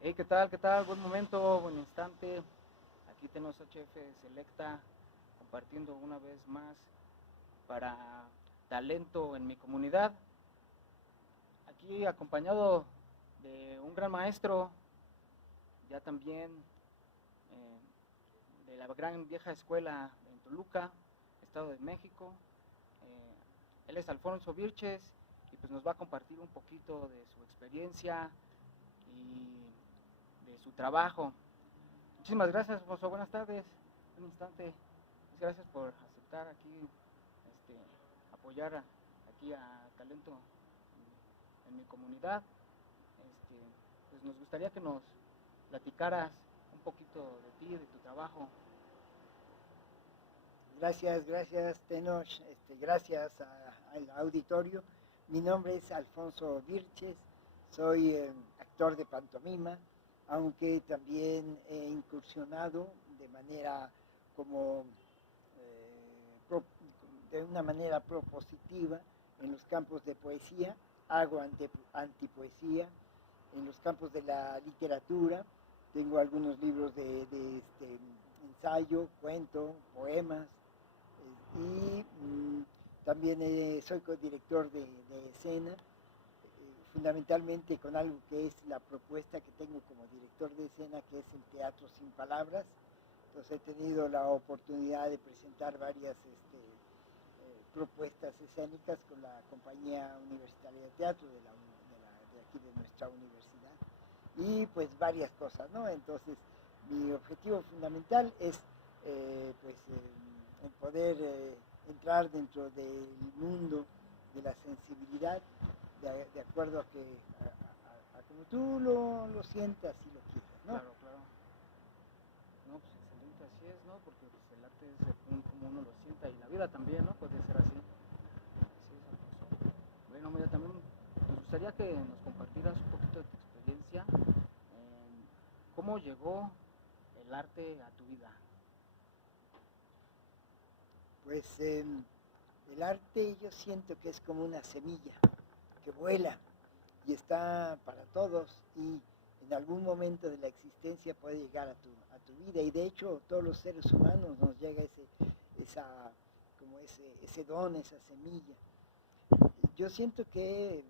Hey, ¿qué tal? ¿Qué tal? Buen momento, buen instante. Aquí tenemos HF Selecta compartiendo una vez más para talento en mi comunidad. Aquí acompañado de un gran maestro, ya también de la gran vieja escuela en Toluca, Estado de México. Él es Alfonso Virches y pues nos va a compartir un poquito de su experiencia y de su trabajo. Muchísimas gracias, Alfonso. Buenas tardes. Un instante. Muchas gracias por aceptar aquí, apoyar aquí a talento en mi comunidad. Pues nos gustaría que nos platicaras un poquito de ti, de tu trabajo. Gracias, Tenoch. Gracias al auditorio. Mi nombre es Alfonso Virches, soy actor de pantomima, aunque también he incursionado de manera como pro, de una manera propositiva en los campos de poesía, hago antipoesía, en los campos de la literatura, tengo algunos libros de ensayo, cuento, poemas, y también soy codirector de escena, fundamentalmente con algo que es la propuesta que tengo como director de escena, que es el teatro sin palabras. Entonces he tenido la oportunidad de presentar varias propuestas escénicas con la compañía universitaria de teatro de aquí de nuestra universidad y pues varias cosas, ¿no? Entonces mi objetivo fundamental es el poder entrar dentro del mundo de la sensibilidad de acuerdo a que a como tú lo sientas y lo quieras, ¿no? Claro, claro. No, pues excelente, así es, ¿no? Porque pues, el arte es como uno lo sienta y la vida también, ¿no? Puede ser así. Así es, Alfonso. Bueno, mira, también nos gustaría que nos compartieras un poquito de tu experiencia en cómo llegó el arte a tu vida. Pues el arte yo siento que es como una semilla que vuela y está para todos y en algún momento de la existencia puede llegar a tu vida y de hecho todos los seres humanos nos llega esa, como ese don, esa semilla. Yo siento que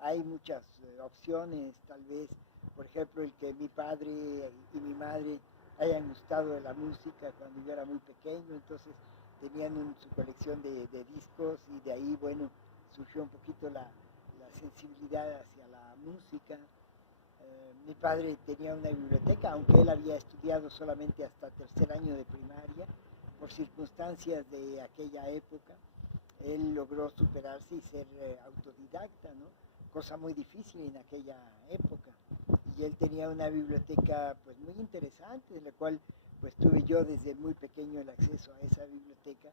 hay muchas opciones, tal vez, por ejemplo, el que mi padre y mi madre hayan gustado de la música cuando yo era muy pequeño, entonces tenían su colección de discos y de ahí, bueno, surgió un poquito la sensibilidad hacia la música. Mi padre tenía una biblioteca, aunque él había estudiado solamente hasta tercer año de primaria, por circunstancias de aquella época él logró superarse y ser autodidacta, ¿no? Cosa muy difícil en aquella época. Y él tenía una biblioteca pues muy interesante, de la cual pues tuve yo desde muy pequeño el acceso a esa biblioteca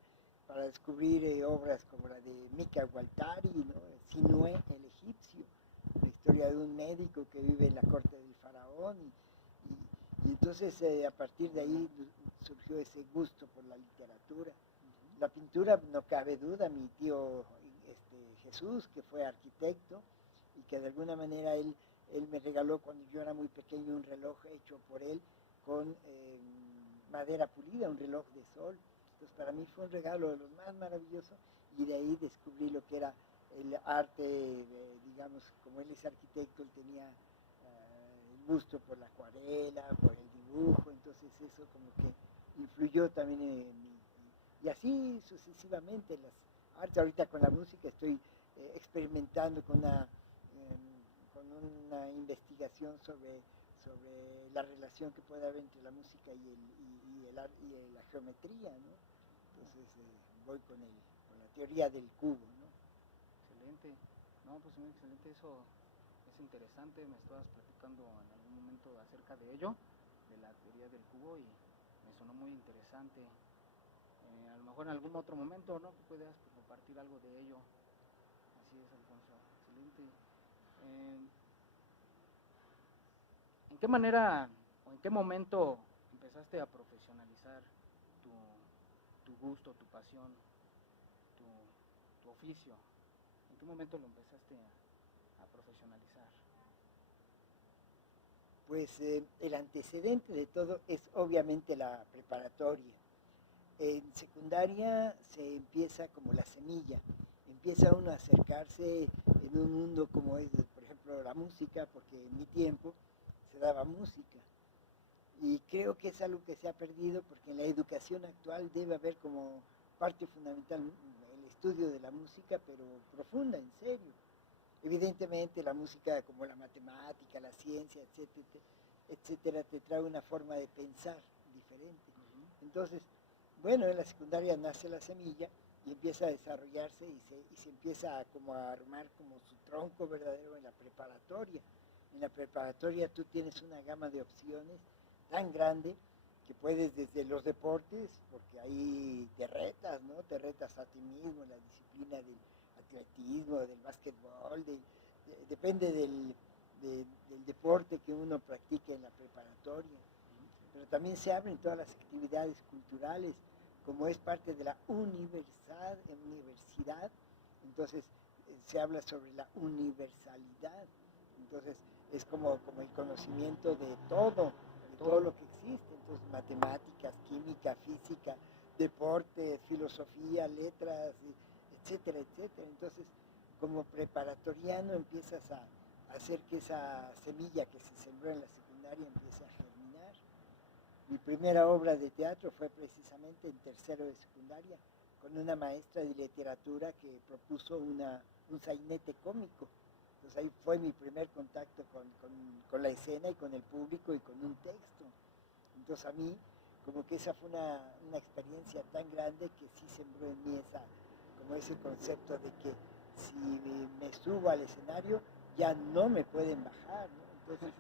para descubrir obras como la de Mika Waltari, ¿no? Sinué el egipcio, la historia de un médico que vive en la corte del faraón y entonces a partir de ahí surgió ese gusto por la literatura. La pintura, no cabe duda, mi tío Jesús, que fue arquitecto y que de alguna manera él me regaló cuando yo era muy pequeño un reloj hecho por él con madera pulida, un reloj de sol. Entonces para mí fue un regalo de los más maravillosos y de ahí descubrí lo que era el arte, digamos, como él es arquitecto, él tenía el gusto por la acuarela, por el dibujo, entonces eso como que influyó también en mi y así sucesivamente las artes. Ahorita con la música estoy experimentando con una investigación sobre la relación que puede haber entre la música y la geometría, ¿no? Entonces voy con la teoría del cubo, ¿no? Excelente. No, pues muy excelente, eso es interesante. Me estabas platicando en algún momento acerca de ello, de la teoría del cubo, y me sonó muy interesante. A lo mejor en algún otro momento, ¿no? Puedas compartir algo de ello. Así es, Alfonso. Excelente. Eh, ¿En qué manera o en qué momento empezaste a profesionalizar tu gusto, tu pasión, tu oficio? ¿En qué momento lo empezaste a profesionalizar? Pues el antecedente de todo es obviamente la preparatoria. En secundaria se empieza como la semilla, empieza uno a acercarse en un mundo como es, por ejemplo, la música, porque en mi tiempo se daba música. Y creo que es algo que se ha perdido porque en la educación actual debe haber como parte fundamental el estudio de la música, pero profunda, en serio. Evidentemente la música como la matemática, la ciencia, etcétera, etcétera, te trae una forma de pensar diferente. Entonces, bueno, en la secundaria nace la semilla y empieza a desarrollarse y se empieza a como a armar como su tronco verdadero en la preparatoria. En la preparatoria tú tienes una gama de opciones tan grande que puedes desde los deportes, porque ahí te retas, ¿no? Te retas a ti mismo en la disciplina del atletismo, del básquetbol, depende del deporte que uno practique en la preparatoria. Pero también se abren todas las actividades culturales, como es parte de la universidad, entonces se habla sobre la universalidad, entonces es como el conocimiento de todo lo que existe, entonces matemáticas, química, física, deporte, filosofía, letras, etcétera, etcétera. Entonces, como preparatoriano empiezas a hacer que esa semilla que se sembró en la secundaria empiece a germinar. Mi primera obra de teatro fue precisamente en tercero de secundaria, con una maestra de literatura que propuso un sainete cómico. Entonces ahí fue mi primer contacto con la escena y con el público y con un texto. Entonces a mí, como que esa fue una experiencia tan grande que sí sembró en mí como ese concepto de que si me subo al escenario ya no me pueden bajar, ¿no? Entonces,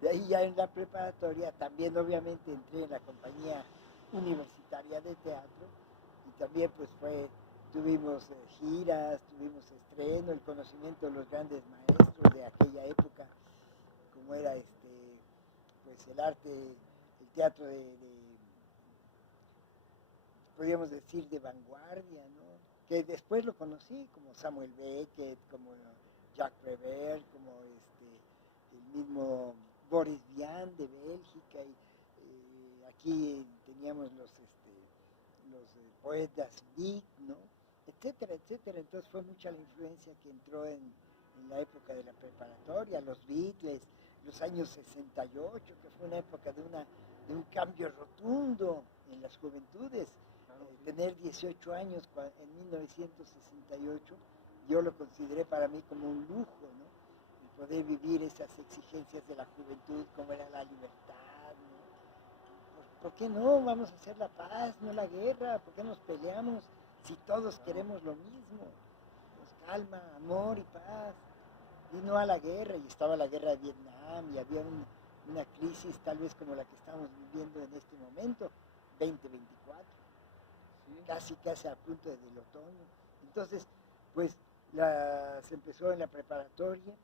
de ahí ya en la preparatoria también obviamente entré en la compañía universitaria de teatro y también pues tuvimos giras, tuvimos estreno, el conocimiento de los grandes maestros de aquella época, como era pues el arte, el teatro podríamos decir, de vanguardia, ¿no? Que después lo conocí, como Samuel Beckett, como Jacques Prévert, como el mismo Boris Vian de Bélgica, y aquí teníamos los poetas Vic, ¿no? Etcétera, etcétera. Entonces fue mucha la influencia que entró en la época de la preparatoria, los Beatles, los años 68, que fue una época de un cambio rotundo en las juventudes. Tener 18 años en 1968, yo lo consideré para mí como un lujo, ¿no? El poder vivir esas exigencias de la juventud, como era la libertad, ¿no? ¿Por qué no? Vamos a hacer la paz, no la guerra. ¿Por qué nos peleamos si todos queremos lo mismo? Pues calma, amor y paz. Y no a la guerra, y estaba la guerra de Vietnam, y había una crisis tal vez como la que estamos viviendo en este momento, 2024. Casi a punto del otoño. Entonces, pues se empezó en la preparatoria.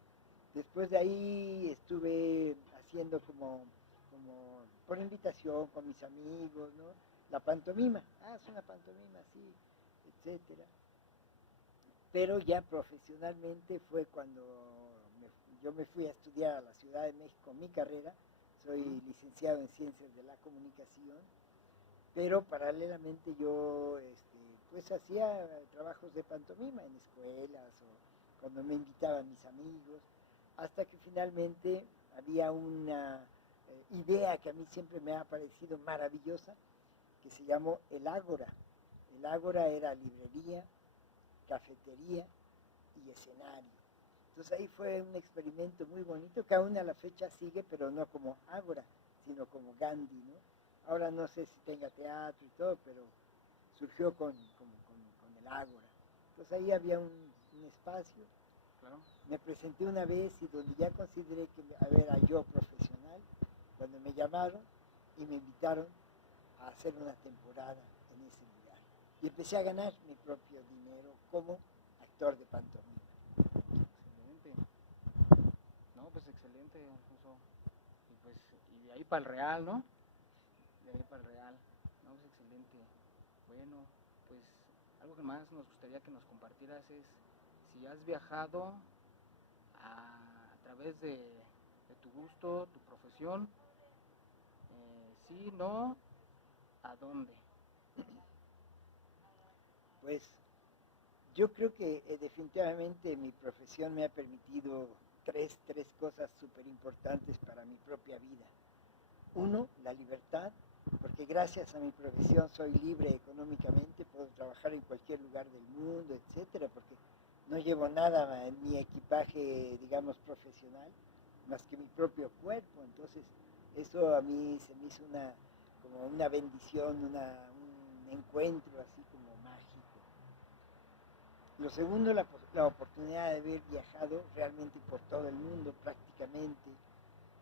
Después de ahí estuve haciendo como por invitación con mis amigos, ¿no? La pantomima. Es una pantomima, sí, etcétera. Pero ya profesionalmente fue cuando yo me fui a estudiar a la Ciudad de México mi carrera. Soy licenciado en Ciencias de la Comunicación. Pero paralelamente yo pues hacía trabajos de pantomima en escuelas o cuando me invitaban mis amigos, hasta que finalmente había una idea que a mí siempre me ha parecido maravillosa, que se llamó el Ágora. El Ágora era librería, cafetería y escenario. Entonces ahí fue un experimento muy bonito que aún a la fecha sigue, pero no como Ágora, sino como Gandhi, ¿no? Ahora no sé si tenga teatro y todo, pero surgió con el Ágora. Entonces ahí había un espacio. Claro. Me presenté una vez y donde ya consideré que era yo profesional, cuando me llamaron y me invitaron a hacer una temporada en ese lugar. Y empecé a ganar mi propio dinero como actor de pantomima. Excelente. No, pues excelente, Alfonso. Y de ahí para el Real, ¿no? De ahí para el Real. No, pues excelente. Bueno, pues algo que más nos gustaría que nos compartieras es si has viajado a través de de tu gusto, tu profesión. Sí, no, ¿a dónde? Pues yo creo que definitivamente mi profesión me ha permitido tres cosas súper importantes para mi propia vida. Uno, la libertad, porque gracias a mi profesión soy libre económicamente, puedo trabajar en cualquier lugar del mundo, etcétera, porque no llevo nada en mi equipaje, digamos, profesional, más que mi propio cuerpo. Entonces, eso a mí se me hizo como una bendición, un encuentro así como mágico. Lo segundo, la oportunidad de haber viajado realmente por todo el mundo prácticamente.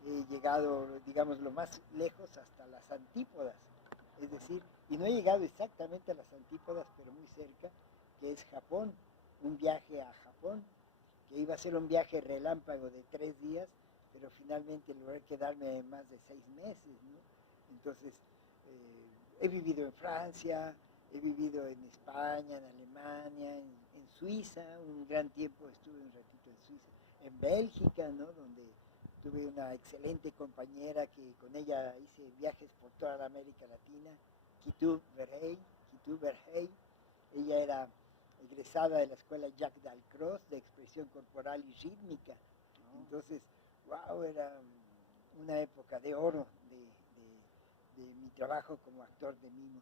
He llegado, digamos, lo más lejos hasta las antípodas, es decir, y no he llegado exactamente a las antípodas, pero muy cerca, que es Japón, un viaje a Japón, que iba a ser un viaje relámpago de 3 días, pero finalmente logré quedarme más de 6 meses, ¿no? Entonces, he vivido en Francia, he vivido en España, en Alemania, en Suiza, un gran tiempo estuve un ratito en Suiza, en Bélgica, ¿no? Donde tuve una excelente compañera que con ella hice viajes por toda la América Latina, Kitu Verhey. Ella era egresada de la escuela Jacques Dalcroze de expresión corporal y rítmica. Entonces, wow, era una época de oro de mi trabajo como actor de mimo.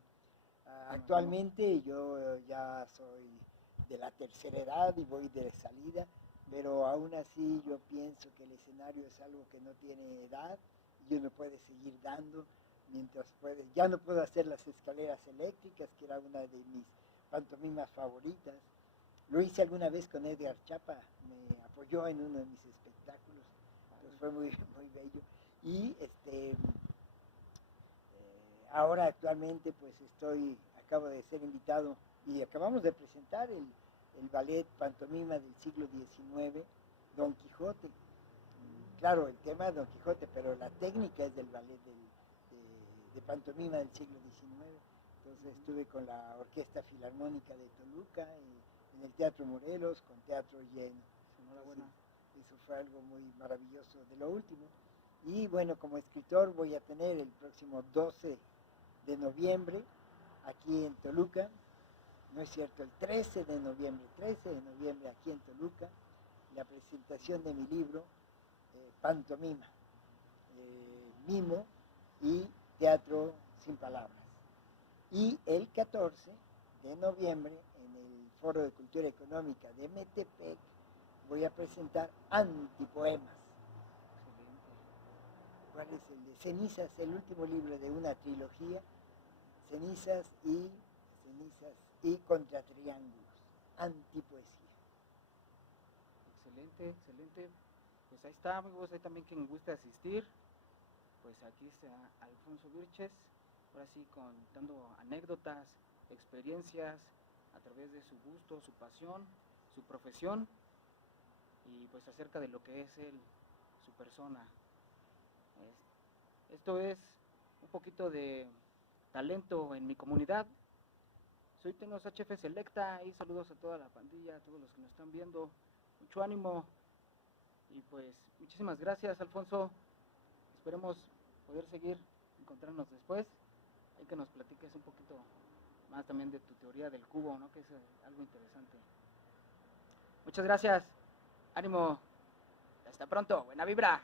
Actualmente yo ya soy de la tercera edad y voy de salida, pero aún así yo pienso que el escenario es algo que no tiene edad y uno puede seguir dando mientras puede. Ya no puedo hacer las escaleras eléctricas, que era una de mis pantomimas favoritas. Lo hice alguna vez con Edgar Chapa, me apoyó en uno de mis espectáculos, entonces fue muy, muy bello. Y ahora actualmente pues acabo de ser invitado y acabamos de presentar el ballet pantomima del siglo XIX, Don Quijote. Claro, el tema es Don Quijote, pero la técnica es del ballet de pantomima del siglo XIX. Entonces estuve con la Orquesta Filarmónica de Toluca, en el Teatro Morelos, con teatro lleno. Entonces, eso fue algo muy maravilloso de lo último. Y bueno, como escritor voy a tener el próximo 12 de noviembre aquí en Toluca, no es cierto, el 13 de noviembre aquí en Toluca, la presentación de mi libro Pantomima, Mimo y Teatro sin Palabras. Y el 14 de noviembre en el Foro de Cultura Económica de Metepec voy a presentar Antipoemas. ¿Cuál es el de Cenizas? El último libro de una trilogía, Cenizas y Contratriángulos, antipoesía. Excelente, excelente. Pues ahí está, amigos, ahí también quien guste asistir. Pues aquí está Alfonso Vilches, ahora sí contando anécdotas, experiencias a través de su gusto, su pasión, su profesión y pues acerca de lo que es él, su persona. Esto es un poquito de talento en mi comunidad. Soy Tenos HF Selecta y saludos a toda la pandilla, a todos los que nos están viendo. Mucho ánimo y pues muchísimas gracias, Alfonso. Esperemos poder seguir encontrarnos después. Hay que nos platiques un poquito más también de tu teoría del cubo, ¿no? Que es algo interesante. Muchas gracias. Ánimo. Hasta pronto. Buena vibra.